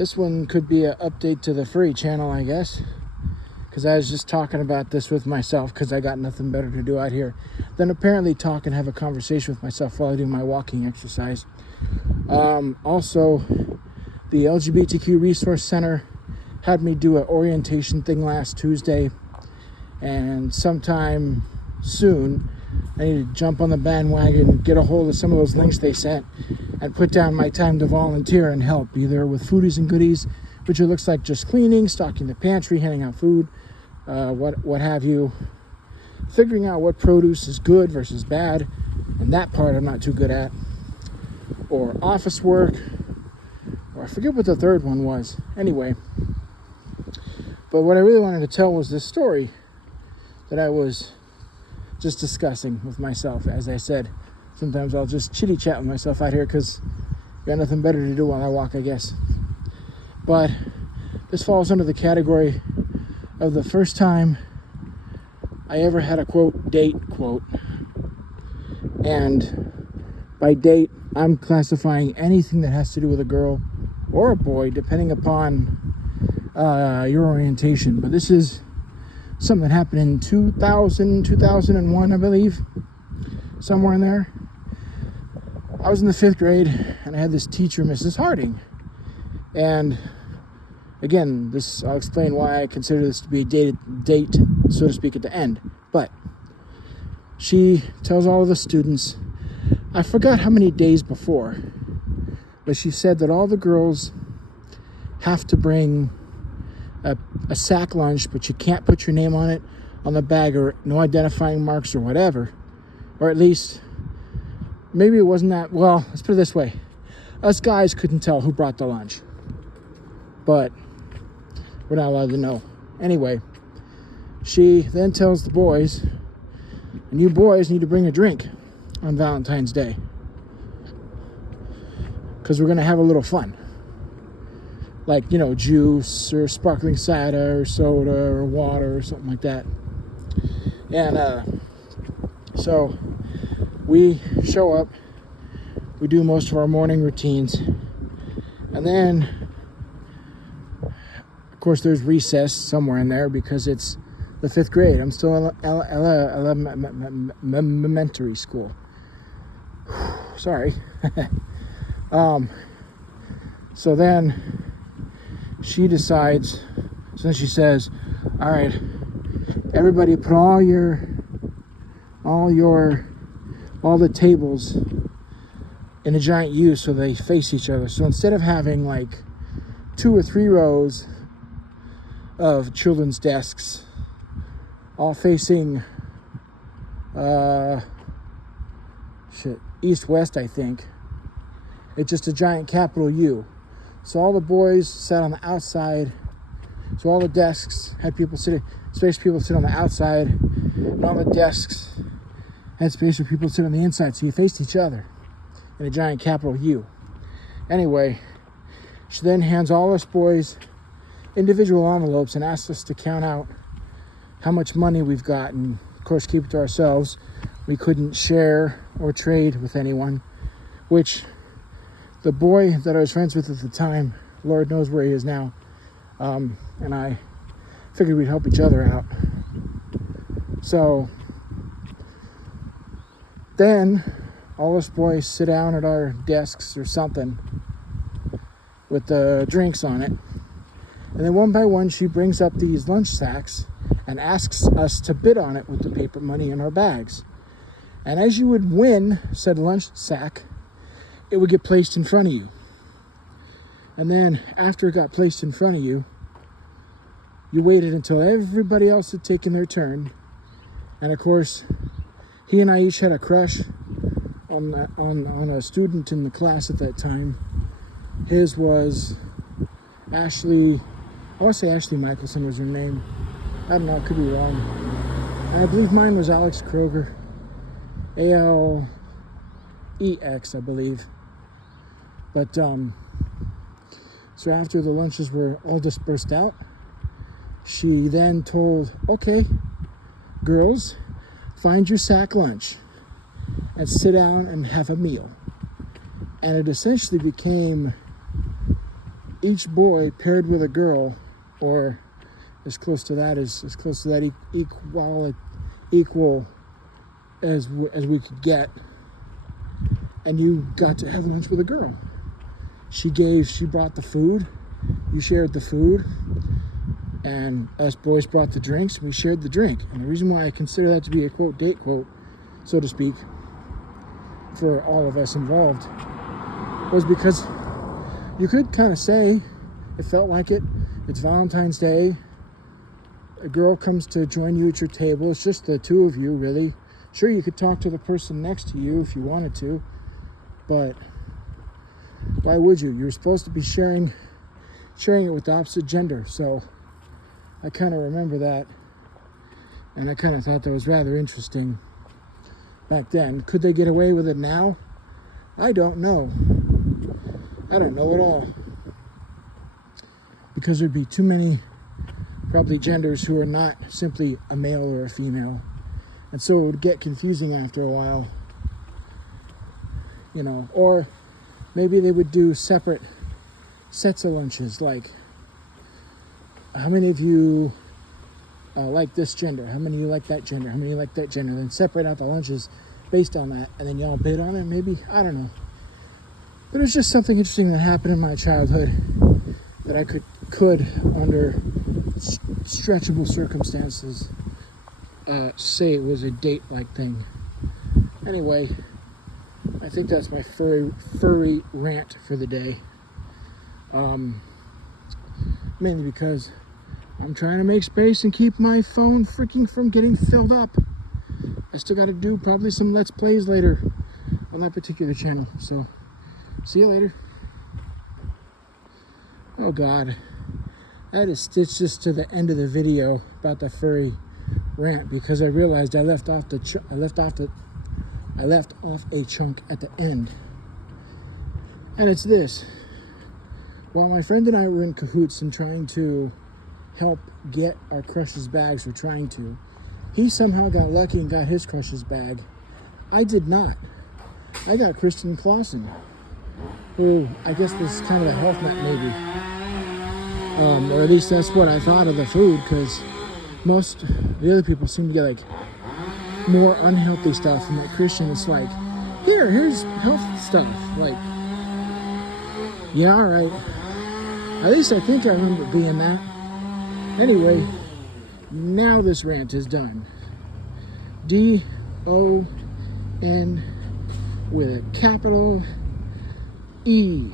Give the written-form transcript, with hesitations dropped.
This one could be an update to the free channel, I guess, because I was just talking about this with myself because I got nothing better to do out here than apparently talk and have a conversation with myself while I do my walking exercise. Also, the LGBTQ Resource Center had me do an orientation thing last Tuesday, and sometime soon I need to jump on the bandwagon, get a hold of some of those links they sent, and put down my time to volunteer and help, either with foodies and goodies, which it looks like just cleaning, stocking the pantry, handing out food, what have you, figuring out what produce is good versus bad, and that part I'm not too good at, or office work, or I forget what the third one was. Anyway, but what I really wanted to tell was this story that I was just discussing with myself. As I said, sometimes I'll just chitty chat with myself out here because I got nothing better to do while I walk, I guess. But this falls under the category of the first time I ever had a date. And by date, I'm classifying anything that has to do with a girl or a boy, depending upon your orientation. But this is something that happened in 2001, I believe, somewhere in there. I was in the 5th grade, and I had this teacher, Mrs. Harding. And again, I'll explain why I consider this to be a date, so to speak, at the end. But she tells all of the students, I forgot how many days before, but she said that all the girls have to bring a sack lunch, but you can't put your name on it, on the bag, or no identifying marks or whatever. Or at least, maybe it wasn't that, well, let's put it this way. Us guys couldn't tell who brought the lunch, but we're not allowed to know. Anyway, she then tells the boys, and you boys need to bring a drink on Valentine's Day, because we're going to have a little fun. Like, juice or sparkling cider or soda or water or something like that. And so we show up, we do most of our morning routines, and then, of course, there's recess somewhere in there because it's the 5th grade. I'm still in elementary school. Sorry. So then she decides, so she says, all right, everybody put all the tables in a giant U so they face each other. So instead of having like 2 or 3 rows of children's desks all facing east-west, I think, it's just a giant capital U. So all the boys sat on the outside. So all the desks had people sitting, space for people to sit on the outside, and all the desks had space for people to sit on the inside. So you faced each other in a giant capital U. Anyway, she then hands all us boys individual envelopes and asks us to count out how much money we've got, and of course keep it to ourselves. We couldn't share or trade with anyone, which the boy that I was friends with at the time, Lord knows where he is now, and I figured we'd help each other out. So then all us boys sit down at our desks or something with the drinks on it, and then one by one she brings up these lunch sacks and asks us to bid on it with the paper money in our bags. And as you would win said lunch sack, it would get placed in front of you. And then after it got placed in front of you, you waited until everybody else had taken their turn. And of course, he and I each had a crush on a student in the class at that time. His was Ashley, I want to say Ashley Michelson was her name. I don't know, I could be wrong. And I believe mine was Alex Kroger. ALEX, I believe. But, so after the lunches were all dispersed out, she then told, okay, girls, find your sack lunch and sit down and have a meal. And it essentially became each boy paired with a girl, or as close to that equal as we could get, and you got to have lunch with a girl. She brought the food, you shared the food, and us boys brought the drinks, we shared the drink. And the reason why I consider that to be a quote date quote, so to speak, for all of us involved, was because you could kind of say, it felt like it, it's Valentine's Day, a girl comes to join you at your table, it's just the two of you, really. Sure, you could talk to the person next to you if you wanted to, but why would you? You're supposed to be sharing it with the opposite gender. So I kind of remember that, and I kind of thought that was rather interesting back then. Could they get away with it now? I don't know. I don't know at all, because there'd be too many probably genders who are not simply a male or a female, and so it would get confusing after a while, you know. Or maybe they would do separate sets of lunches, like how many of you like this gender, how many of you like that gender, how many of you like that gender, then separate out the lunches based on that, and then y'all bid on it. Maybe, I don't know, but it's just something interesting that happened in my childhood that I could under stretchable circumstances say it was a date-like thing. Anyway, I think that's my furry rant for the day. Mainly because I'm trying to make space and keep my phone freaking from getting filled up. I still got to do probably some Let's Plays later on that particular channel. So, see you later. Oh God, I had to stitch this to the end of the video about the furry rant because I realized I left off a chunk at the end. And it's this. While my friend and I were in cahoots in trying to help get our crush's bags, he somehow got lucky and got his crush's bag. I did not. I got Kristen Clausen, who I guess was kind of a health nut maybe. Or at least that's what I thought of the food, because most the other people seem to get like more unhealthy stuff, and like Christian is like, here's health stuff. Like, yeah, all right. At least I think I remember being that. Anyway, now this rant is done. D-O-N with a capital E.